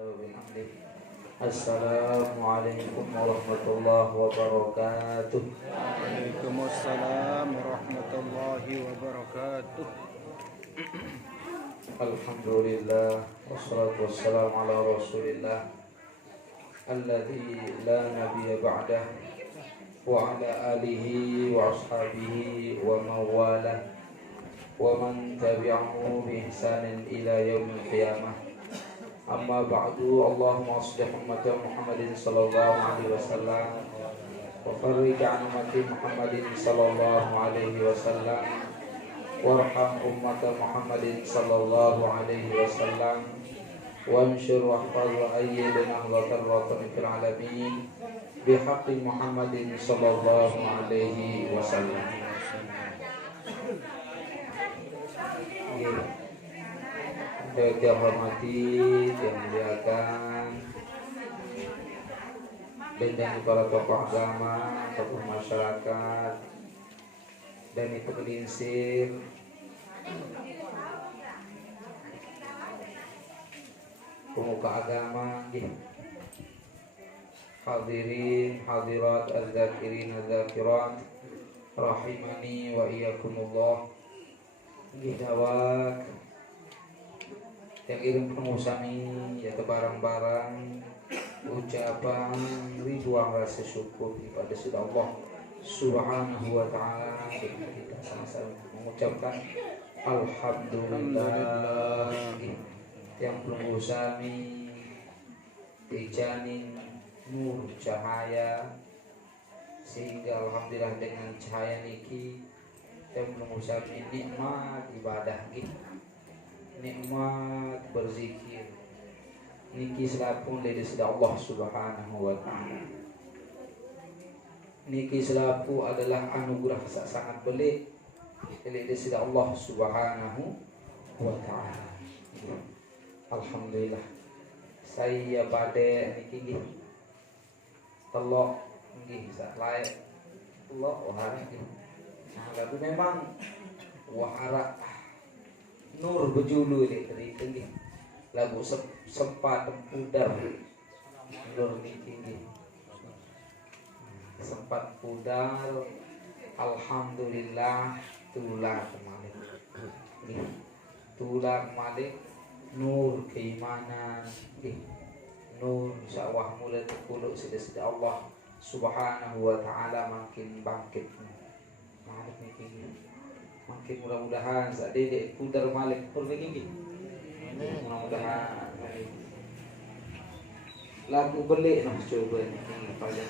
وبحمده. السلام عليكم ورحمة الله وبركاته. Waalaikumsalam warahmatullahi wabarakatuh. Alhamdulillah wassalatu wassalamu ala rasulillah alladhi la nabiyya ba'dah wa ala alihi wa ashabihi wa mawalah wa man tabi'ahu bi ihsanin ila yaumil qiyamah. Amma ba'du. Allahumma aslih ummata Muhammadin sallallahu alaihi wasallam wa farrij an ummati Muhammadin sallallahu alaihi wasallam warham ummata Muhammadin sallallahu alaihi wasallam wanshur wahfaz wa ayyid nahdlatal watani fil alamin bihaqqi Muhammadin sallallahu alaihi wasallam. Yang hormati, yang muliakan, dan para tokoh agama, tokoh masyarakat, dan itu gelinsir, pemuka agama, hadirin, hadirat, az-zakirin, az-zakirat, rahimani wa iyyakumullah. Dawak yang iring penusami ya barang-barang ucapan ribuan rasa syukur kepada Sudah Allah Subhanahu wa ta'ala. Kita sama-sama mengucapkan Alhamdulillah yang penusami dijamin nur cahaya, sehingga Alhamdulillah dengan cahaya niki kita mengucapkan nikmat ibadah kita, nikmat berzikir niki selapun dari Sudah Allah Subhanahu wa ta'ala. Niki selapu adalah anugerah sangat belik dari Sudah Allah Subhanahu wa ta'ala. Alhamdulillah saya pada niki nggih telok nggih sak layak telok wahara nggih. Nah, lagu memang wahara nur bejulu dari tinggi lagu sempat pudar nur tinggi sempat pudar. Alhamdulillah tular malik tular malik nur keimanan nur sawah mulai terkuluk sudah Allah Subhanahu wa ta'ala makin bangkit makin mudah-mudahan saat dedek pudar malik pergi mudah-mudahan lagu belik noh coba ni pada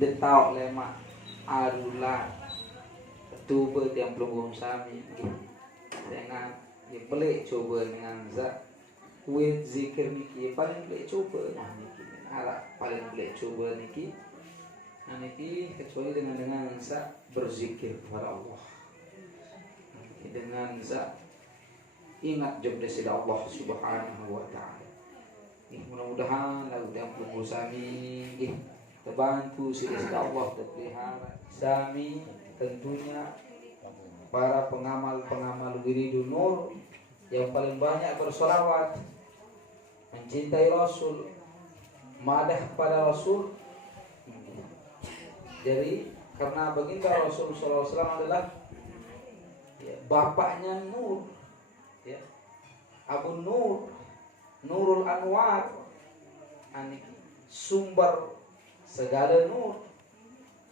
detau lemak arula tuba yang belum sami dengan dia belik coba dengan zat kuih zikir niki paling belik coba nah niki harap paling belik coba niki nah niki kecuali dengan zat berzikir kepada Allah, dengan zat ingat jabda sida Allah Subhanahu wa ta'ala. Mudah-mudahan lagu yang belum sami terbantu sida Allah terpelihara. Sami tentunya para pengamal wiridun nur yang paling banyak bersolawat, mencintai Rasul, madah kepada Rasul. Jadi karena baginda Rasul sallallahu alaihi wasallam adalah bapaknya nur, ya, Abu Nur, Nurul Anwar, sumber segala nur,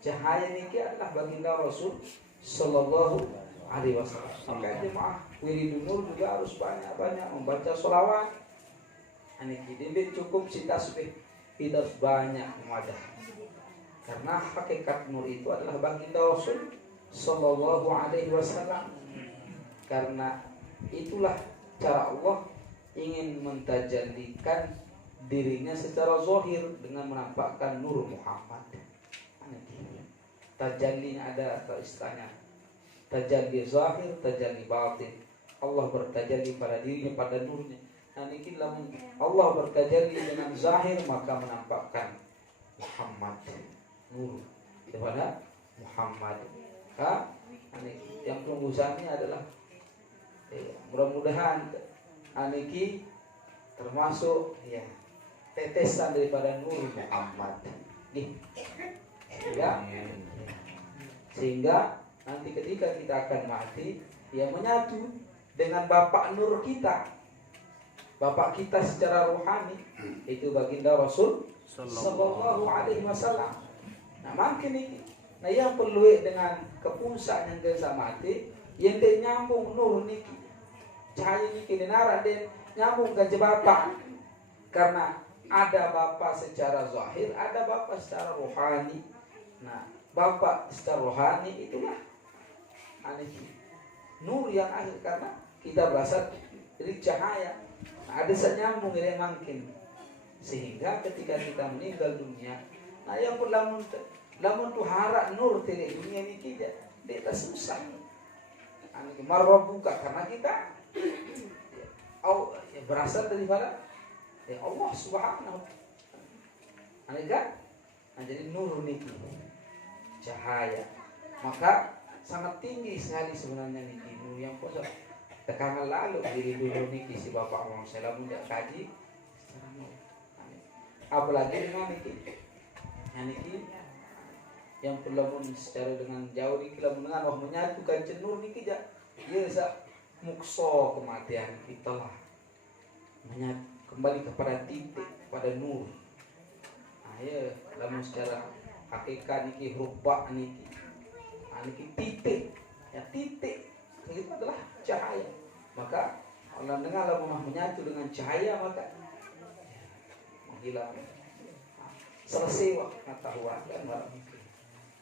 cahaya niki adalah baginda Rasul sallallahu alaihi wasallam. Maka jemaah wiridun nur juga harus banyak-banyak membaca sholawat. Niki tidak cukup si tasbih, tidak banyak madah. Karena hakikat nur itu adalah baginda Rasul sallallahu alaihi wasallam. Karena itulah cara Allah ingin mentajallikan dirinya secara zahir dengan menampakkan nur Muhammad. Tajallinya ada atau istilahnya tajalli zahir, tajalli batin. Allah bertajalli pada dirinya, pada nurnya. Nah ini Allah bertajalli dengan zahir maka menampakkan Muhammad, nur kepada Muhammad. Yang perumusannya adalah mudah-mudahan aniki termasuk ya tetesan daripada Nur Muhammad. Sehingga nanti ketika kita akan mati, ya menyatu dengan Bapak Nur kita, Bapak kita secara rohani, itu baginda Rasul Sallallahu Alaihi Wasallam. Nah makin ini, nah yang perlu dengan kepungsan yang kita mati, yang dia nyambung Nur niki, cahaya niki denara dia nyambung ke Bapak, karena ada Bapak secara zahir, ada Bapak secara rohani. Nah, Bapak secara rohani itulah Nur yang akhir, karena kita berasal dari cahaya. Nah, ada senyambung yang makin, sehingga ketika kita meninggal dunia, nah yang lamun tu harap nur di dunia ini kita susah. Marwah buka karena kita berasal daripada Allah Subhanahu wa ta'ala. Jadi nur niki cahaya, maka sangat tinggi sekali sebenarnya niki nur yang kosong. Tekanan lalu diri dulu niki si Bapak Muhammad SAW tidak kaji, apalagi dengan niki yang perlu secara dengan jauh niki lamun dengan Allah menyatukan nur niki ya mukso kematian kita lah menyatu kembali kepada titik, pada nur. Ya, lamun secara hakikat niki rubah niki, niki titik, ya titik itu adalah cahaya. Maka Allah dengar lamun menyatu dengan cahaya maka menghilang. Selesai pengetahuan kan,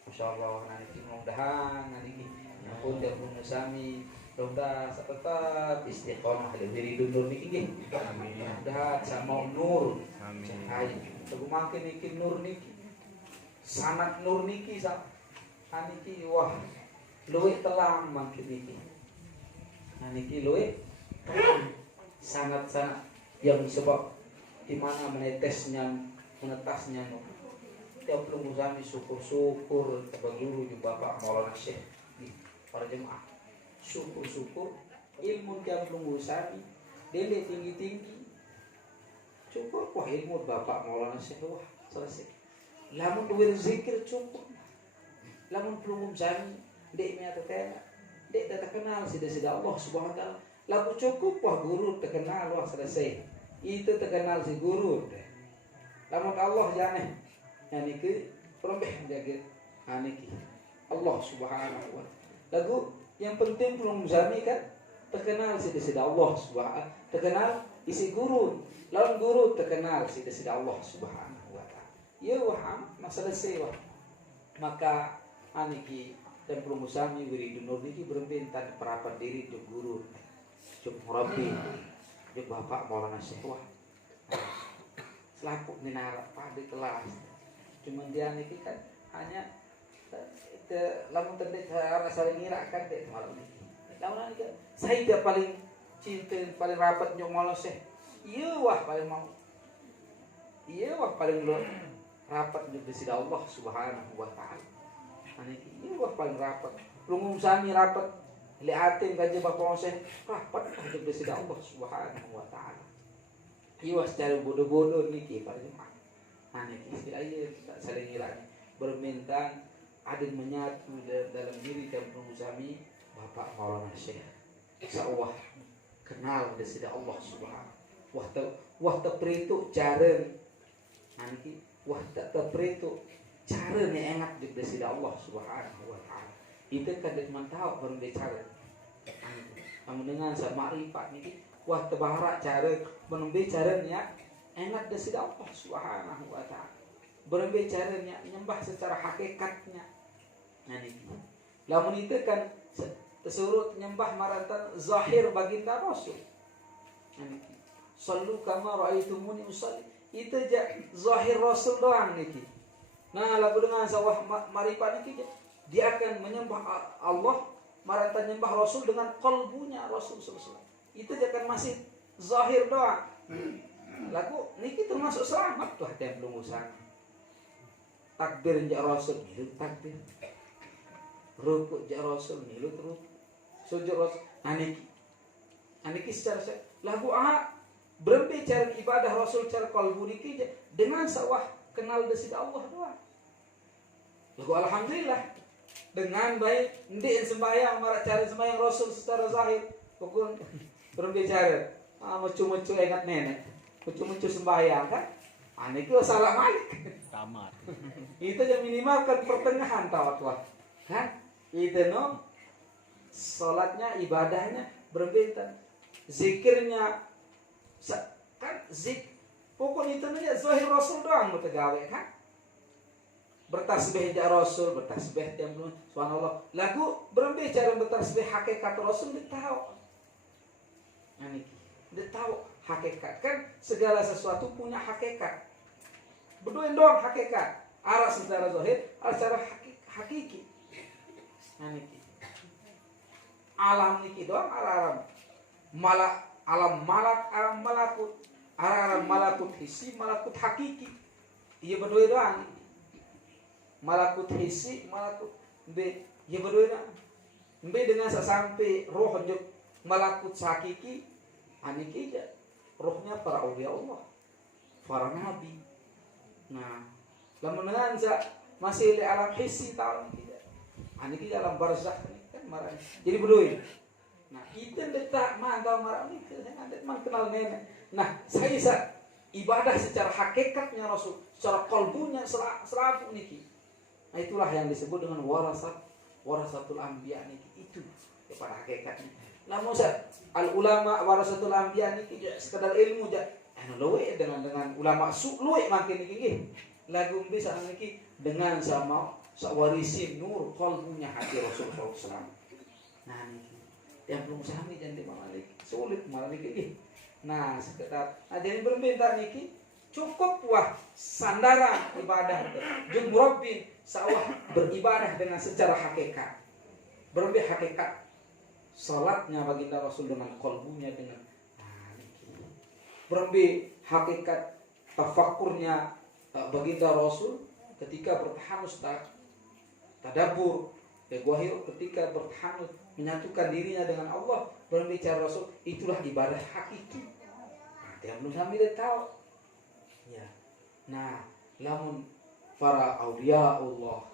Insyaallah nanti mudah-mudahan nanti pun dia sami mudah tetap istiqomah diri dulu niki. Amin. Mudah sama nur. Amin. Cahaya. Tebu makin niki nur niki. Sangat nur niki niki wah luwih telang makin niki. Nah niki luwih sangat yang sebab di mana menetasnya nur. Tiap belum sami syukur kepada guru juga Bapak Maulana Syekh para jemaah. Syukur ilmu yang belum sami dele tinggi cukup wah ilmu Bapak Maulana Syekh wah selesai. Lamun duwe zikir cukup, lamun belum sami dek nyata tena dek tak kenal sida Allah Subhanahu wa taala. Lalu cukup wah guru terkenal wah selesai. Itu terkenal si guru. Lamun Allah jane yani ke perembeh jaga aniki Allah Subhanahu wa taala. Lagu yang penting belum zami kan terkenal sida Allah Subhanahu, terkenal isi guru, lawan guru terkenal sida Allah Subhanahu wa taala. Ya wah masalah sewa. Maka aniki dan belum zami wiri dunur niki berbentan perapat diri di guru, cuk murabi, cuk Bapak Maulana Syekh wah. Selaku minara pada kelas. Cuma dia niki kan hanya lamun terdekat rasa ngira kan dek malam ini. Lamun ini saya dia paling cinta paling rapat nyok malam seh. Iya wah paling mau. Iya wah paling rapat nyok di Allah Subhanahu wa taala. Aniki iya wah paling rapat. Lungum sami rapat liatin kaje Bapak seh rapat nyok di Allah Subhanahu wa taala. Iya wah secara bodoh-bodoh niki paling mah. Aniki si aye tak saling ngira berminta adil menyatu dalam diri dan pengusaha Bapak Maulana Syekh. Insya-Allah kenal desida Allah Subhanahu. Wah tepritu jaren. Nanti wah tepritu jaren yang enak di desida Allah Subhanahu wa taala. Itu kan mantau baru bicara. Kamu dengan sama ma'rifat niki wah tebarak cara menembe caranya enak desida Allah Subhanahu wa taala. Berembe caranya menyembah secara hakikatnya. Nah ini, lamun itu kan tesurut nyembah maratan zahir baginda Rasul. Nah ini, sallu kama ra'aitumuni usalli. Itu aja zahir Rasul doang niki. Nah lagu dengan sawah marifat niki dia akan menyembah Allah maratan nyembah Rasul dengan kalbunya Rasul sallallahu. Itu aja kan masih zahir doang. Lagu niki termasuk selamat tuh yang belum usah. Takbir ja Rasul itu takbir. Rukuk ja Rasul nilut rukuk. Sujud Rasul aniki secara lagu berbicara ibadah Rasul cara kalbu niki dengan sawah kenal desi Allah doang. Lagu alhamdulillah dengan baik ndek sembahyang marak cara sembahyang Rasul secara zahir pokok berbicara mucu-mucu ingat nenek mucu-mucu sembahyang kan itu salah malik Tamat. itu yang minimalkan pertengahan tawat kan itu no salatnya ibadahnya berbeda zikirnya kan pokoknya itu aja zahir Rasul doang mau tegawe kan bertasbih ja Rasul bertasbih yang belum subhanallah lagu berbicara bertasbih hakikat Rasul dia tahu ini dia tahu hakikat kan segala sesuatu punya hakikat berdoa doang hakikat arah secara zahir arah secara hakiki ini alam niki doang alam malak alam malak alam malakut alam malakut hissi malakut hakiki iya berdoa doang malakut hissi malakut be iya berdoa doang be dengan sampai roh juk malakut hakiki aniki aja rohnya para aulia Allah para nabi nah lamun dengan masih di alam hissi tahu tidak aniki dalam barzakh kan marah jadi berdoa. Nah, itu detak mantau marah ini kan kenal nenek. Nah, saya ibadah secara hakikatnya Rasul, secara kalbunya serapu niki. Nah, itulah yang disebut dengan warasatul anbiya niki itu kepada hakikatnya. Namun al ulama warasatul anbiya niki sekedar ilmu aja. Luwe dengan ulama luwe makin niki. Lagu bisa niki dengan sama warisin nur kalbunya hati Rasul sallallahu alaihi wasallam. Nah, niki yang belum sami jangan dimalik sulit malah niki. Nah, sekedar jadi berbeda niki cukup wah sandaran ibadah jud murabbin sawah beribadah dengan secara hakikat. Berbeda hakikat salatnya baginda Rasul dengan kalbunya dengan niki. Berbeda hakikat tafakkurnya baginda Rasul ketika bertahanus tadabbur Wahyu ketika bertahanus menyatukan dirinya dengan Allah berbicara Rasul itulah ibadah hakiki. Nah, yang belum kami tahu. Ya. Nah, lamun para aulia Allah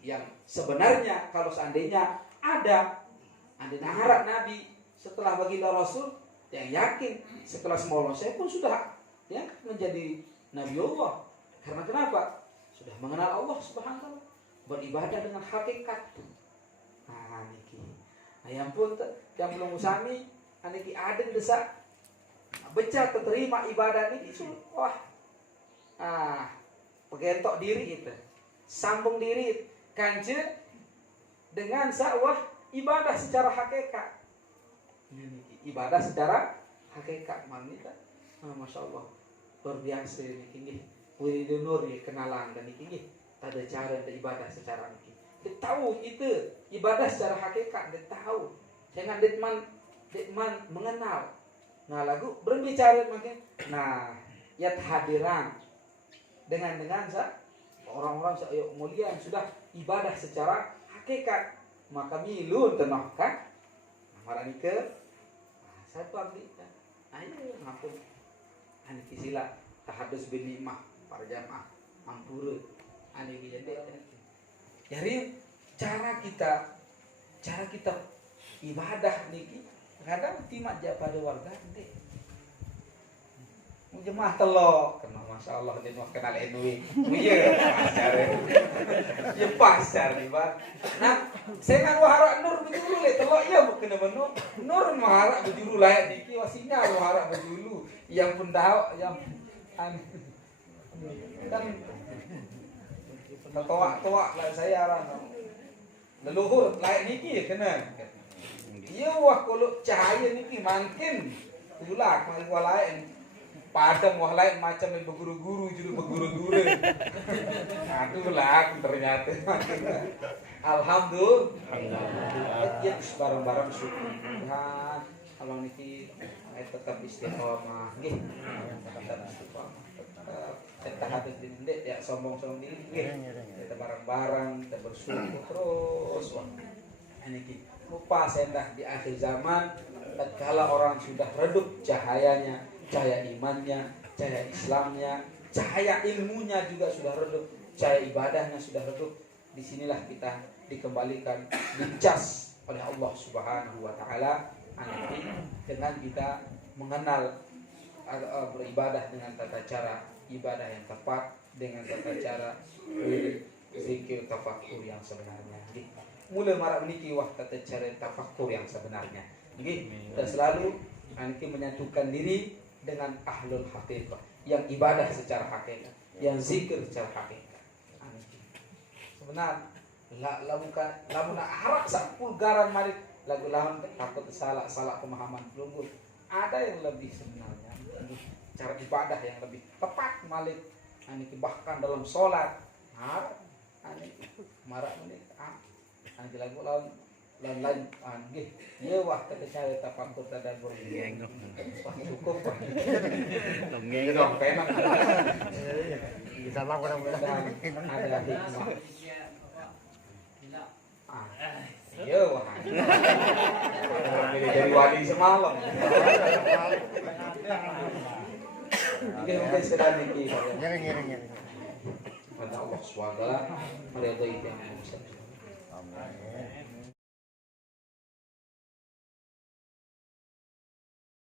yang sebenarnya kalau seandainya ada harap Nabi setelah baginda Rasul yang yakin setelah semua saya pun sudah ya menjadi Nabi Allah. Karena kenapa? Sudah mengenal Allah Subhanahu wa taala, beribadah dengan hakikat. Nah, niki. Nah, yang pun yang belum usami, niki ada desa baca terima ibadah niki wah. Pegentok diri itu. Sambung diri kanje dengan sawah ibadah secara hakikat. Niki ibadah secara hakikat manita. Masya Allah. Luar biasa niki. Wiridun nur ya kenalan dan ini ada cara ibadah secara ini. Dia tahu itu ibadah secara hakikat dia tahu. Jangan detman mengenal. Nah lagu berbicara makin. Nah ya hadiran dengan orang-orang mulia yang sudah ibadah secara hakikat maka milun tenang kan. Marani ke satu abdi. Ayo ngampun. Ani kisila tahadus bin nikmah para jamaah ampura ane gede. Jadi cara kita ibadah niki kadang timak ja pada warga ente. Mu jemaah telok kena masyaallah dia mau kenal enui. Iya pacar. Ya pacar ibadah. Nah, saya kan wahara nur bejulu le telok iya bukan benar. Nur wahara bejulu layak niki wasinya wahara bejulu yang pendau yang kan toak lah saya leluhur layak niki kena iya wah kalau cahaya niki makin tulak makin lain padam wah lain macam yang berguru-guru juru berguru-guru aduh lah ternyata alhamdulillah ya barang-barang syukur Tuhan kalau niki tetap istiqomah nggih tetap istiqomah kita hadis dindek ya sombong-sombong diri kita bareng-bareng kita bersyukur terus wah ini rupa sendah di akhir zaman, tatkala orang sudah redup cahayanya, cahaya imannya, cahaya Islamnya, cahaya ilmunya juga sudah redup, cahaya ibadahnya sudah redup. Disinilah kita dikembalikan, dicas oleh Allah Subhanahu wa taala dengan kita mengenal beribadah dengan tata cara ibadah yang tepat, dengan tata cara zikir tafakkur yang sebenarnya. Mulai marak meniki wah tata cara tafakkur yang sebenarnya. Kita selalu nanti menyatukan diri dengan ahlul haqiqah, yang ibadah secara hakikat, yang zikir secara hakikat. Sebenarnya lamun harap sak pulgaran marit lagu lawan takut salah pemahaman pelunggul. Ada yang lebih sebenarnya cara ibadah yang lebih tepat malik bahkan dalam sholat marak menit lagu lawan lain dia wah kita cari tafakkur tadabbur wah cukup wah Dongeng dong penak Bisa bang kurang ada hikmah. Iya wah jadi wali semalam. Mungkin sedang niki. Nyering. Pada Allah SWT meridai yang bisa. Amin.